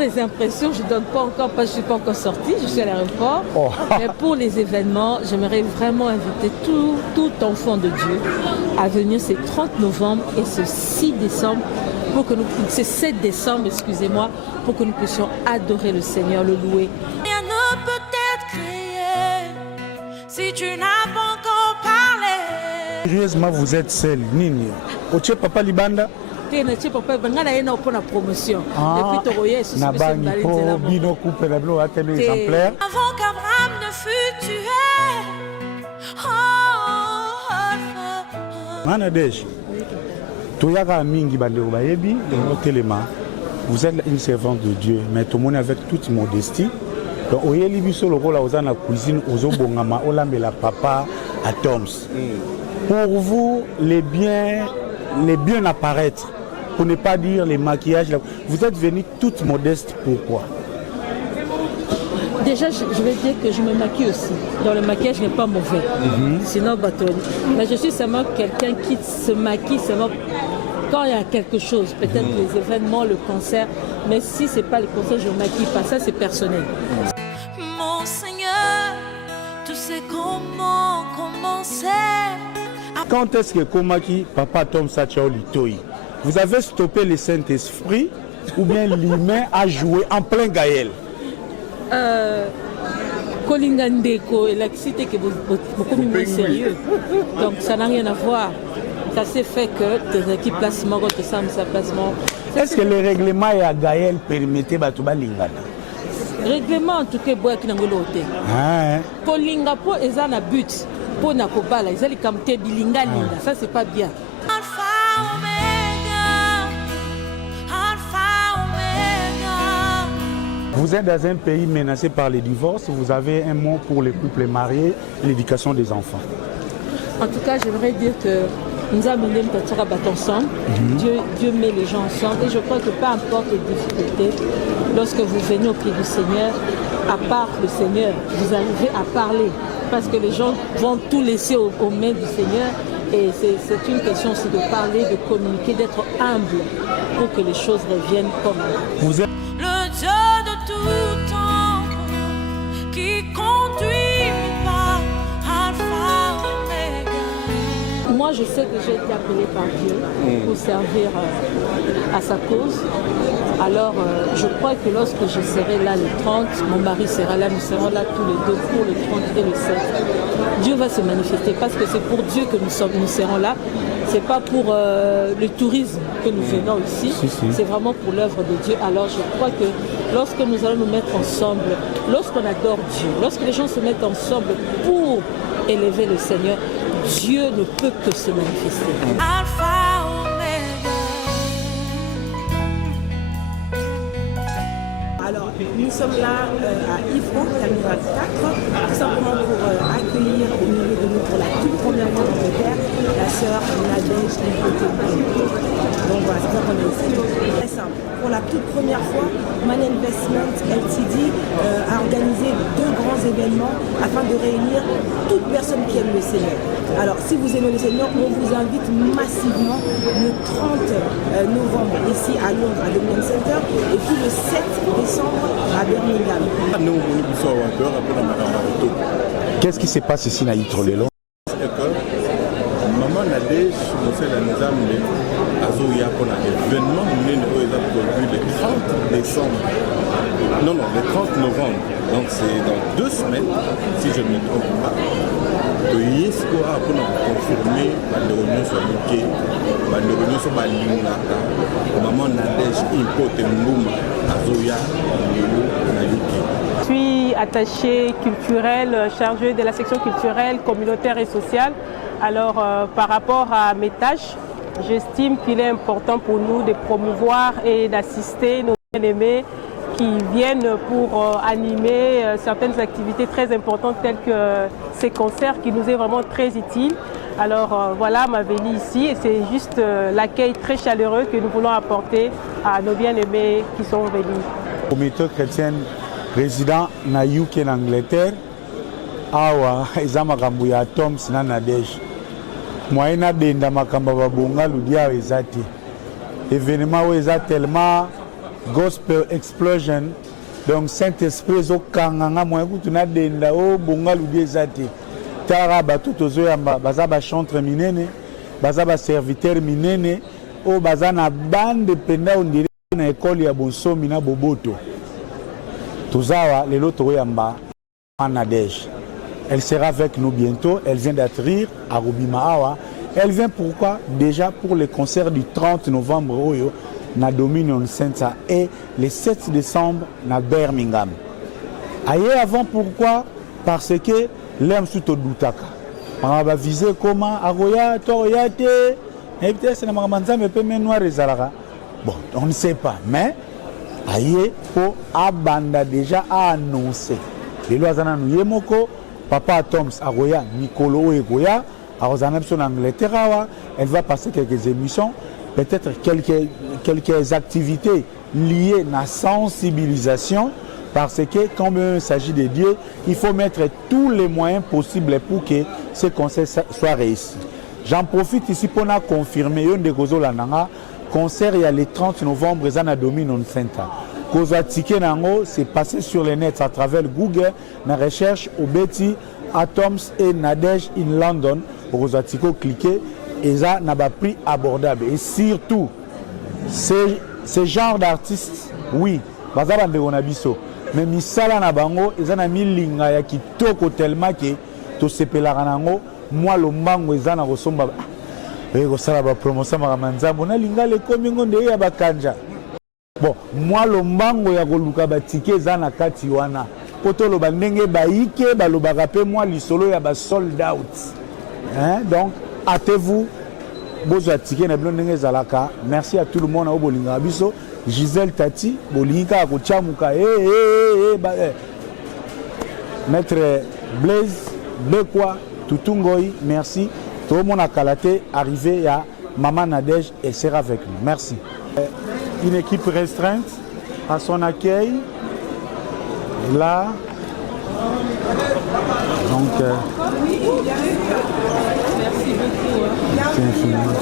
les impressions, je ne donne pas encore, parce que je ne suis pas encore sortie, je suis à l'aéroport. Oh. Mais pour les événements, j'aimerais vraiment inviter tout enfant de Dieu à venir ce 30 novembre et ce 6 décembre, c'est 7 décembre, excusez-moi, pour que nous puissions adorer le Seigneur, le louer. Rien ne peut être créé si tu n'as pas encore parlé. Curieusement, vous êtes seul, Nini. Oche Papa Libanda? Promotion. Bino coupe la blo exemplaire. Avant qu'Abraham ne fût tué. Manadej. Toyaka mingi bande bayebi téléma. Vous êtes une servante de Dieu, mais tout le monde avec toute modestie. Donc oyeli biso le rôle aux la cuisine aux obongama olambela papa à Toms. Pour vous les biens apparaître. Pour ne pas dire les maquillages, vous êtes venue toute modeste, pourquoi? Déjà, je vais dire que je me maquille aussi. Dans le maquillage n'est pas mauvais. Sinon, mais je suis seulement quelqu'un qui se maquille seulement quand il y a quelque chose. Peut-être les événements, le concert. Mais si ce n'est pas le concert, je ne maquille pas. Ça, c'est personnel. Mon Seigneur, tu sais comment commencer. Quand est-ce que Komaki, Papa Tom Sachaoli Toi, vous avez stoppé le Saint-Esprit ou bien l'humain a joué en plein Gaël? Kolingandeko et l'activité qui est beaucoup plus sérieux. Donc ça n'a rien à voir. Ça s'est fait que tes équipes placement, tes sa placement. Est-ce que le règlement à Gaël permettait Batouba Lingana? Règlement en tout cas, bois qui n'a pas l'autre. Pour Lingapo, ils ont un but. Pour Nakobala, ils ont les camtés bilinga linga. Ça, c'est pas bien. Vous êtes dans un pays menacé par les divorces. Vous avez un mot pour les couples mariés et l'éducation des enfants. En tout cas, j'aimerais dire que nous avons mené une bataille ensemble. Dieu met les gens ensemble. Et je crois que peu importe les difficultés, lorsque vous venez au pied du Seigneur, à part le Seigneur, vous arrivez à parler. Parce que les gens vont tout laisser aux mains du Seigneur. Et c'est une question aussi de parler, de communiquer, d'être humble pour que les choses reviennent comme vous êtes... Le Dieu de tout temps qui conduit par Alpha Omega. Moi, je sais que j'ai été appelée par Dieu pour servir à sa cause. Alors, je crois que lorsque je serai là le 30, mon mari sera là, nous serons là tous les deux pour le 30 et le 7. Dieu va se manifester parce que c'est pour Dieu que nous serons là. Ce n'est pas pour le tourisme que nous venons ici, c'est vraiment pour l'œuvre de Dieu. Alors je crois que lorsque nous allons nous mettre ensemble, lorsqu'on adore Dieu, lorsque les gens se mettent ensemble pour élever le Seigneur, Dieu ne peut que se manifester. Alpha Omega. Alors, nous sommes là à Yvron, Terminal 4, tout simplement pour accueillir au milieu de nous pour la toute première fois dans le Père, la sœur Nadège Nikoté. Donc voilà, c'est ça qu'on est ici. Très simple. Pour la toute première fois, Man Investment LTD a organisé 2 grands événements afin de réunir toute personne qui aime le Seigneur. Alors, si vous aimez le Seigneur, on vous invite massivement le 30 novembre ici à Londres, à Dominion Center, et puis le 7 décembre à Birmingham. Qu'est-ce qui se passe ici à Itrolelo? Maman Nadège, nous fait la nizambe Azoya pour l'événement le 30 décembre. Non, le 30 novembre. Donc c'est dans 2 semaines, si je ne me trompe pas. Que Yesco a confirmé la réunion sur le la réunion sur la Lingata. Maman Nadège Impote Mbouma Azoya na Yuki. Je suis attachée culturelle, chargée de la section culturelle, communautaire et sociale. Alors par rapport à mes tâches, j'estime qu'il est important pour nous de promouvoir et d'assister nos bien-aimés qui viennent pour animer certaines activités très importantes telles que ces concerts qui nous est vraiment très utile. Alors voilà ma venue ici et c'est juste l'accueil très chaleureux que nous voulons apporter à nos bien-aimés qui sont venus. Comité chrétien résident na UK en Angleterre, awa eza makambo ya Toms na Nadège. Moyena denda makamba babonga ludia eza te. Événement où eza tellement Gospel Explosion. Donc Saint-Esprit au kanganga moi kutu na denda o bonga ludi ezate. Tara batu tozo yamba baza ba chantre minene, baza ba serviteur minene, o baza na bande penda on dirait na école ya bonsomi na boboto. Tozawa lelo to yamba Nadège. Elle sera avec nous bientôt. Elle vient d'atterrir à Rubimaawa. Elle vient pourquoi? Déjà pour le concert du 30 novembre Oyo na Dominion Center et le 7 décembre na Birmingham. Ailleurs avant pourquoi? Parce que l'aime sous Doutaka. On va viser comment Aroya Toyate et peut-être c'est na mais peut même noir ezalaka. Bon, on ne sait pas mais ailleurs pour Abanda déjà a annoncé. Les lois en Yemoko, Papa Toms Aroya, Nicolo Egoya, Arozana en Angleterre, elle va passer quelques émissions, peut-être quelques activités liées à la sensibilisation, parce que quand il s'agit de Dieu, il faut mettre tous les moyens possibles pour que ce concert soit réussi. J'en profite ici pour confirmer que concert il y a le 30 novembre à Dominion Center. Koza ticket nango c'est passé sur le net à travers Google na recherche au Betty Atoms et Nadège in London Koza ticket cliquer et ça n'a pas prix abordable et surtout ce genre d'artistes oui bazaba ndeko na biso mais misala na bango eza na milinga ya kitoko tellement que to sepelaka nango moi lombango eza na kosomba ko sala ba promotion maramanzambo na linga le komingo nde ya bakanja. Bon, moi lombango ya koluka batike za na kati wana. Poto lo bandenge baike balobaka pe moi lisolo ya ba sold out. Hein? Donc, hâtez-vous. Bozo atike na bilo ndenge zalaka. Merci à tout le monde au bolinga biso. Gisèle Tati, bolinga ko chamuka Maître Blaise Bekwa Tutungoi, merci. Tout le monde a calaté arrivé à Maman Nadège et sera avec nous. Merci. Une équipe restreinte à son accueil. Là, donc, Merci beaucoup. c'est infiniment.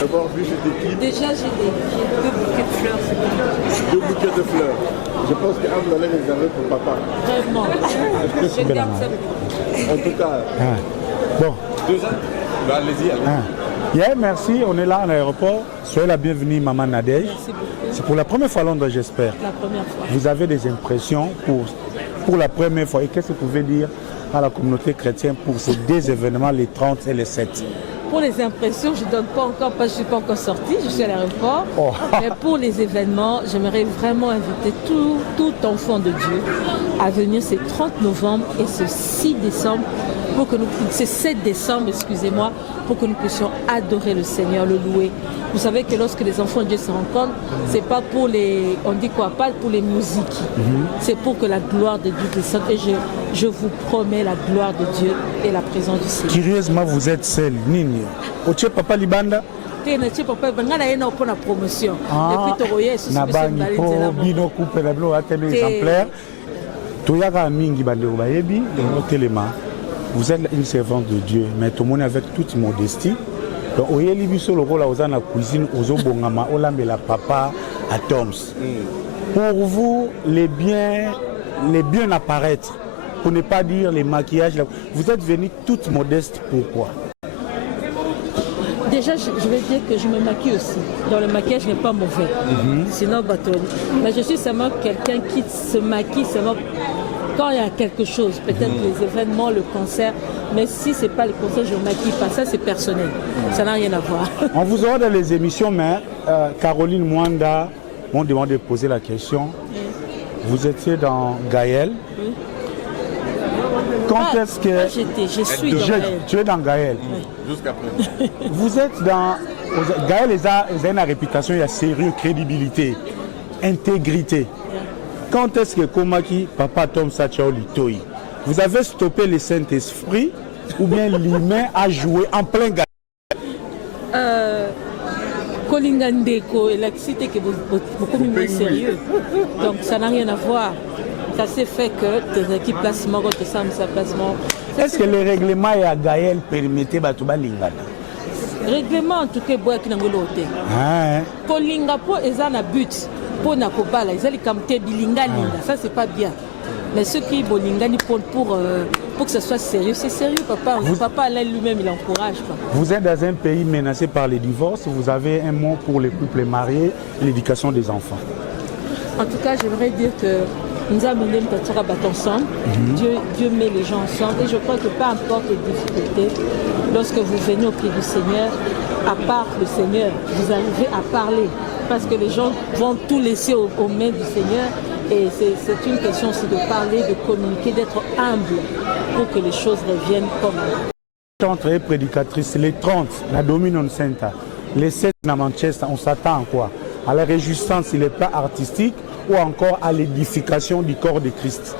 D'avoir vu cette équipe, Déjà, j'ai deux bouquets de fleurs. C'est 2 bouquets de fleurs. Je pense qu'Anne allait réserver pour papa. vraiment. Je garde ça. En tout cas, Bon. 2 ans. Bah, allez-y, allez-y. Yeah, merci, on est là à l'aéroport. Soyez la bienvenue, Maman Nadège. Merci beaucoup. C'est pour la première fois à Londres, j'espère. La première fois. Vous avez des impressions pour la première fois. Et qu'est-ce que vous pouvez dire à la communauté chrétienne pour ces 2 événements, les 30 et les 7? Pour les impressions, je ne donne pas encore parce que je ne suis pas encore sortie, je suis à l'aéroport. Oh. Mais pour les événements, j'aimerais vraiment inviter tout enfant de Dieu à venir ce 30 novembre et ce 6 décembre, c'est 7 décembre, excusez-moi, pour que nous puissions adorer le Seigneur, le louer. Vous savez que lorsque les enfants de Dieu se rencontrent, c'est pas pour les, on dit quoi, pas pour les musiques. C'est pour que la gloire de Dieu descende. Et je vous promets la gloire de Dieu et la présence du Seigneur. Curieusement, vous êtes seul. Nini? Oche Papa Libanda? Promotion. Ah, Nabani po bino coupe la blo atene exemplaire. Toyaka mingi bandeko bayebi le telema. Vous êtes une servante de Dieu, mais tout le monde avec toute modestie. Donc, au Yélibiso, le rôle dans la cuisine, aux Obongama, au Lambela Papa, à Toms. Pour vous, les biens apparaître, pour ne pas dire les maquillages, vous êtes venu toute modeste, pourquoi? Déjà, je vais dire que je me maquille aussi. Dans le maquillage n'est pas mauvais. Sinon, bateau. Mais je suis seulement quelqu'un qui se maquille seulement quand il y a quelque chose, peut-être les événements, le concert, mais si ce n'est pas le concert, je ne maquille pas, ça c'est personnel, ça n'a rien à voir. On vous aura dans les émissions, mais Caroline Mwanda m'ont demandé de poser la question. Vous étiez dans Gaël. Quand est-ce que... Je suis dans Gaël. Tu es dans Gaël. Jusqu'à présent. Vous êtes dans... Gaël, ils ont une réputation, il y a sérieux, crédibilité, intégrité. Quand est-ce que Komaki, Papa Tom Sachaoli Toi, vous avez stoppé le Saint-Esprit ou bien l'humain a joué en plein Gaël? Kolingandeko et l'accident qui est beaucoup moins sérieux. Donc ça n'a rien à voir. Ça s'est fait que tes équipes placement, tes femmes, sa placement. Est-ce que le règlement à Gaël permettait Batouba Lingana? Règlement en tout cas, bois qui n'a pas l'autre. Kolingapo est un but. pona kobala ezali kamte bilinga linga, ça c'est pas bien. Mais ceux qui bolingani pour que ce soit sérieux, c'est sérieux papa. Papa Alain lui-même il encourage pas. Vous êtes dans un pays menacé par les divorces, vous avez un mot pour les couples mariés et l'éducation des enfants. En tout cas, j'aimerais dire que nous avons mené le battre ensemble. Dieu met les gens ensemble. Et je crois que peu importe les difficultés, lorsque vous venez au pied du Seigneur, à part le Seigneur, vous arrivez à parler. Parce que les gens vont tout laisser aux mains du Seigneur. Et c'est une question aussi de parler, de communiquer, d'être humble pour que les choses reviennent comme Chantre et prédicatrice, les 30, la Dominion Center, les 7 à Manchester, on s'attend à quoi? À la réjouissance, il n'est pas artistique ou encore à l'édification du corps de Christ?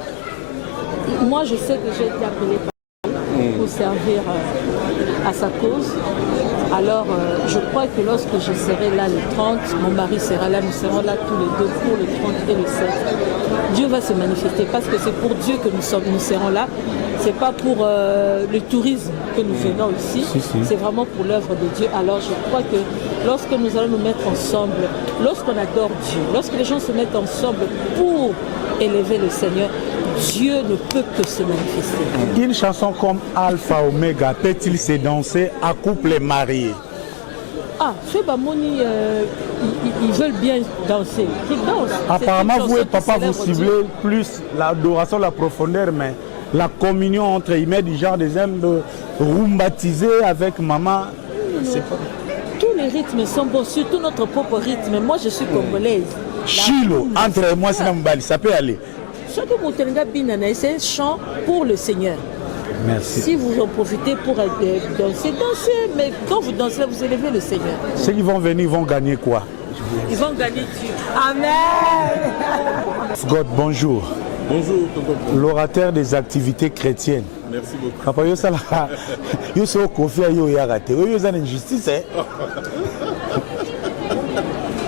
Moi, je sais que j'ai été appelée par Dieu pour servir à sa cause. Alors, je crois que lorsque je serai là le 30, mon mari sera là, nous serons là tous les deux pour le 30 et le 7. Dieu va se manifester parce que c'est pour Dieu que nous serons là. Ce n'est pas pour le tourisme que nous venons ici, c'est vraiment pour l'œuvre de Dieu. Alors, je crois que lorsque nous allons nous mettre ensemble, lorsqu'on adore Dieu, lorsque les gens se mettent ensemble pour élever le Seigneur, Dieu ne peut que se manifester. Une chanson comme Alpha Omega peut-il se danser à couple marié? Ah, chez Bamoni, ils veulent bien danser. Ils dansent. Apparemment, vous et papa, vous ciblez plus l'adoration, la profondeur, mais la communion entre guillemets du genre des hommes de rumbatiser avec maman. Tous les rythmes sont bons, surtout notre propre rythme. Moi, je suis congolaise. Chilo, entre moi, c'est Nambali, ça peut aller. C'est un chant pour le Seigneur. Merci. Si vous en profitez pour danser, dansez, mais quand vous dansez, vous élevez le Seigneur. Ceux qui vont venir vont gagner quoi? Ils vont gagner Dieu. Amen. God, bonjour. Bonjour, tonton. L'orateur des activités chrétiennes. Merci beaucoup. Papa, yo sala, yo so kofi yo ya raté. Yo yo une injustice hein.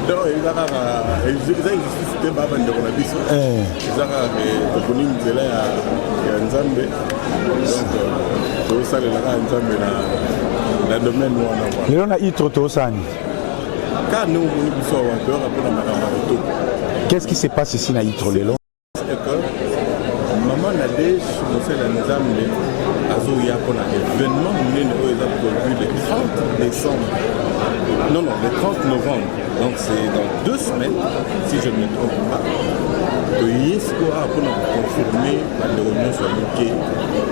Non, il a une injustice de baba de la biso. Il a connu une zèle à Nzambe. Donc, tout ça, il a Nzambe dans le domaine où on a voir. Il y a eu trop sani. Car nous, nous sommes encore après la Maramarato. Qu'est-ce qui se passe ici na Itro lelo? Maman Nadège, monsieur Nzambe, azo yakona événement munene où ils ont produit le 30 décembre. Non, le 30 novembre. Donc c'est dans 2 semaines, si je ne me trompe pas, que Yesko a confirmé la réunion sur Luké,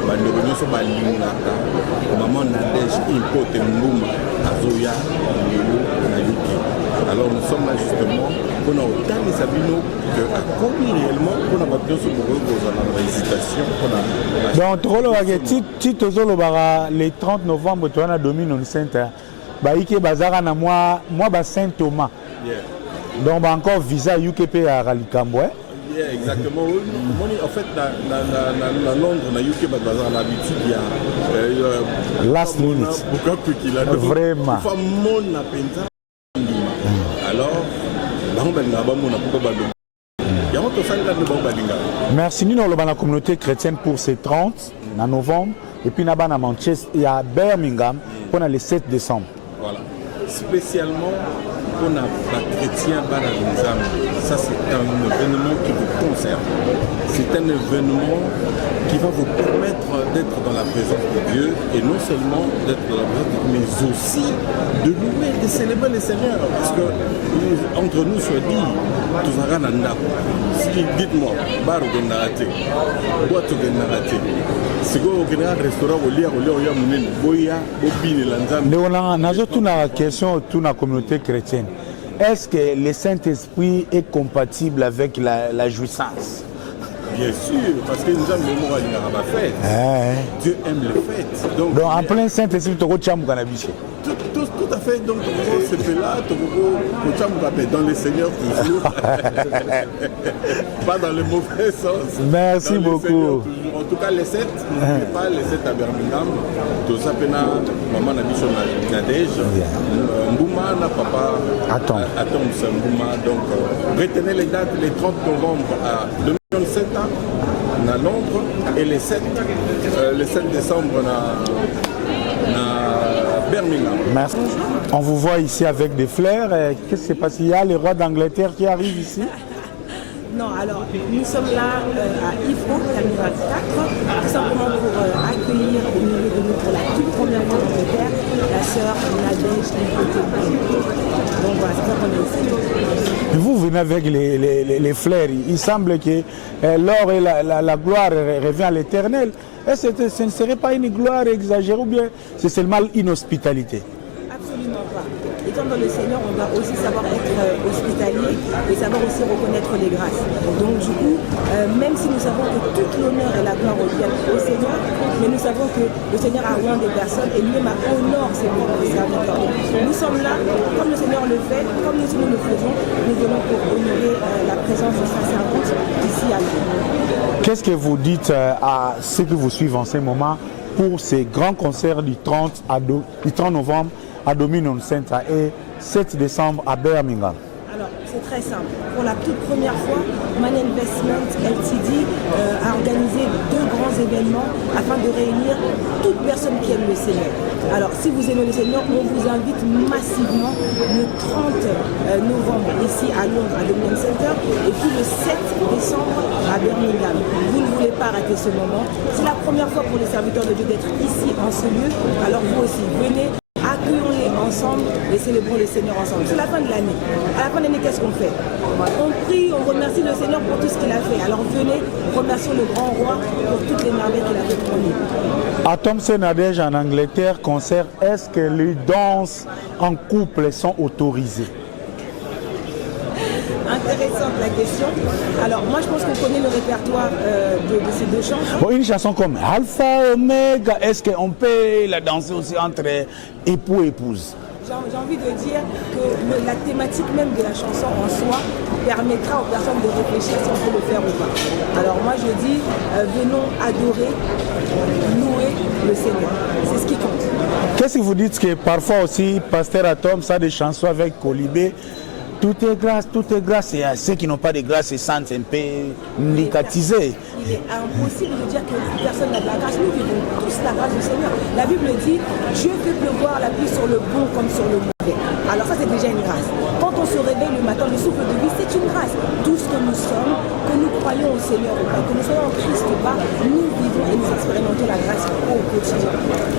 la réunion sur Balingaka, maman Nadège Impote Mbouma, Azoya, Lilo, Nayuki. Alors nous sommes là justement pour nous donner Sabino qu'à commis réellement pour nous battre sur la hésitation. Donc, le 30 novembre, tu as la Dominion Center. Baïké Bazara na moi Saint Thomas. Donc encore visa UKP à Ralikambo. Exactement. En fait, dans Londres, na UK Bazara l'habitude il y a last minute. Vraiment. Alors, merci nous dans la communauté chrétienne pour ces 30 en novembre et puis là-bas à Manchester et à Birmingham pour le 7 décembre. Voilà. Spécialement pour les chrétiens Baranzam. Ça, c'est un événement qui vous concerne. C'est un événement qui va vous permettre d'être dans la présence de Dieu et non seulement d'être dans la présence de Dieu, mais aussi de louer, de célébrer le Seigneur. Parce que entre nous, soit dit, tout ça va. Si dites-moi, bar ou genarate, boîte ou genarate, si vous avez un restaurant au lire, boya, bobine, lanzam. Léonan, nous avons une question toute la communauté chrétienne. Est-ce que le Saint-Esprit est compatible avec la jouissance? Bien sûr, parce que nous avons le la fête. Dieu aime les fêtes. Donc en plein Saint-Esprit, tu as cannabis. Tout à fait. Donc, c'est fait là, dans le Seigneur toujours. Pas dans le mauvais sens. Merci beaucoup. En tout cas, les 7, n'oubliez pas les 7 à Birmingham. Tout ça, maman a dit sur Nadège. Mbouma, papa. Attends, c'est Mbouma. Donc, retenez les dates, les 30 novembre à 2007 à Londres et les 7 décembre à Birmingham. Merci. On vous voit ici avec des fleurs. Qu'est-ce qui s'est passé? Il y a les rois d'Angleterre qui arrivent ici. Non, alors nous sommes là à Ifro, Terminal 4, tout simplement pour accueillir au milieu de nous pour la toute première fois d'Angleterre la sœur Nadège Lipoté. Donc voilà, c'est ça qu'on est ici. Vous venez avec les fleurs. Il semble que l'or et la gloire revient à l'Éternel. Est-ce que ce ne serait pas une gloire exagérée ou bien c'est seulement une hospitalité? Absolument pas. Étant dans le Seigneur, on doit aussi savoir être hospitalier et savoir aussi reconnaître les grâces. Donc du coup, même si nous savons que toute l'honneur et la gloire reviennent au Seigneur, mais nous savons que le Seigneur a oint des personnes et lui-même honore ses serviteurs. Nous sommes là, comme le Seigneur le fait, comme nous le faisons, nous venons pour honorer la présence de sa servante ici à nous. Qu'est-ce que vous dites à ceux qui vous suivent en ce moment pour ces grands concerts du 30 novembre à Dominion Center et 7 décembre à Birmingham? Alors, c'est très simple. Pour la toute première fois, Man Investment LTD a organisé 2 grands événements afin de réunir toute personne qui aime le Seigneur. Alors, si vous aimez le Seigneur, on vous invite massivement le 30 novembre ici à Londres, à Dominion Center, et puis le 7 décembre à Birmingham. Vous ne voulez pas rater ce moment. C'est la première fois pour les serviteurs de Dieu d'être ici en ce lieu. Alors, vous aussi, venez. Accueillons-les ensemble et célébrons le Seigneur ensemble. C'est la fin de l'année. À la fin de l'année, qu'est-ce qu'on fait? On prie, on remercie le Seigneur pour tout ce qu'il a fait. Alors venez, remercions le grand roi pour toutes les merveilles qu'il a fait pour nous. À Thompson Nadège en Angleterre, concert, est-ce que les danses en couple sont autorisées? Intéressante la question. Alors moi je pense qu'on connaît le répertoire de ces 2 chansons. Bon, une chanson comme Alpha Omega, est-ce qu'on peut la danser aussi entre époux et épouse? J'ai envie de dire que la thématique même de la chanson en soi permettra aux personnes de réfléchir si on peut le faire ou pas. Alors moi je dis, venons adorer, louer le Seigneur. C'est ce qui compte. Qu'est-ce que vous dites que parfois aussi, Pasteur Atom, ça a des chansons avec Colibé? Tout est grâce, et à ceux qui n'ont pas de grâce, ils sentent un peu médiatisés. Il est impossible de dire que personne n'a de la grâce. Nous vivons tous la grâce du Seigneur. La Bible dit, Dieu fait pleuvoir la pluie sur le bon comme sur le mauvais. Alors ça c'est déjà une grâce. Quand on se réveille le matin, le souffle de vie, c'est une grâce. Tout ce que nous sommes, que nous croyons au Seigneur ou pas, que nous soyons en Christ ou pas, nous vivons et nous expérimentons la grâce au quotidien.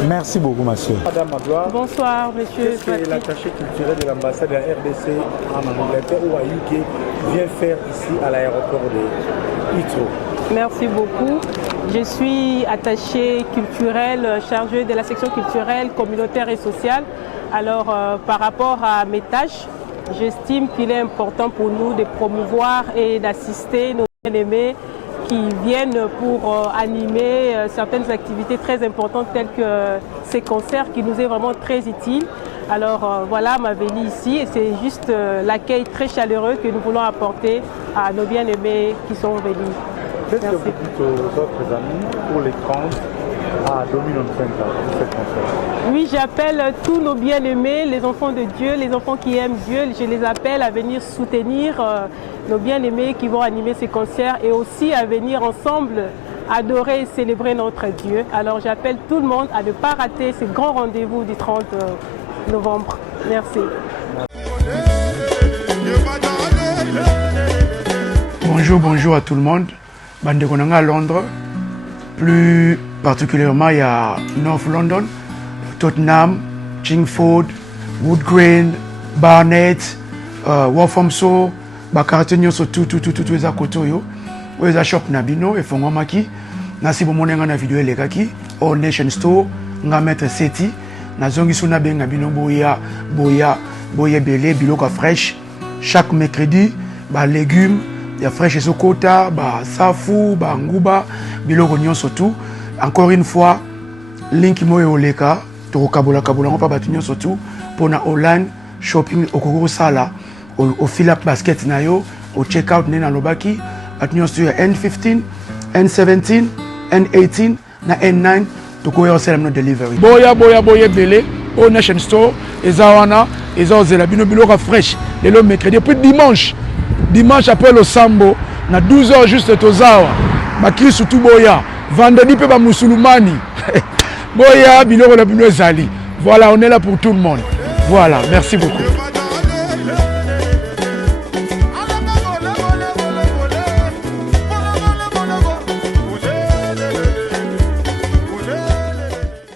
Merci beaucoup, ma soeur. Madame Magloire. Bonsoir, monsieur. Qu'est-ce que l'attaché culturel de l'ambassade de la RDC en Angleterre ou à UK vient faire ici à l'aéroport de Heathrow? Merci beaucoup. Je suis attachée culturelle, chargée de la section culturelle, communautaire et sociale. Alors, par rapport à mes tâches, j'estime qu'il est important pour nous de promouvoir et d'assister nos bien-aimés qui viennent pour animer certaines activités très importantes telles que ces concerts qui nous est vraiment très utiles. Alors voilà ma venue ici et c'est juste l'accueil très chaleureux que nous voulons apporter à nos bien-aimés qui sont venus. Qu'est-ce que vous dites aux autres amis pour les 30 à Dominion Center pour cette concert? Oui, j'appelle tous nos bien-aimés, les enfants de Dieu, les enfants qui aiment Dieu, je les appelle à venir soutenir nos bien-aimés qui vont animer ces concerts et aussi à venir ensemble adorer et célébrer notre Dieu. Alors j'appelle tout le monde à ne pas rater ce grand rendez-vous du 30 novembre. Merci. Bonjour à tout le monde. Bandekonanga à Londres, plus particulièrement il y a North London, Tottenham, Chingford, Wood Green, Barnet, Walthamstow, bakarate nyonso tout eza koto yo eza shop na bino efongwamaki nasi bomonenga na video elekaki All Nation Store nga maître seti nazongi suna benga bino boya belé biloko fresh chaque mercredi ba légumes ya fresh ezokota ba safu ba nguba biloko nyonso tout encore une fois link moyo oleka to kabola ngo pa batu nyonso tout pona online shopping okoko sala au fill up basket na yo au check out nena lobaki batu nyonso ya N15 N17 N18 na N9 to ko yo sala no delivery boya belé au Nation Store ezawana ezozela bino biloko fresh lelo mercredi puis dimanche après le sambo na 12h juste tozawa bakri surtout boya vendredi pe ba musulmani boya biloko la bino ezali Voilà, on est là pour tout le monde. Voilà, merci beaucoup.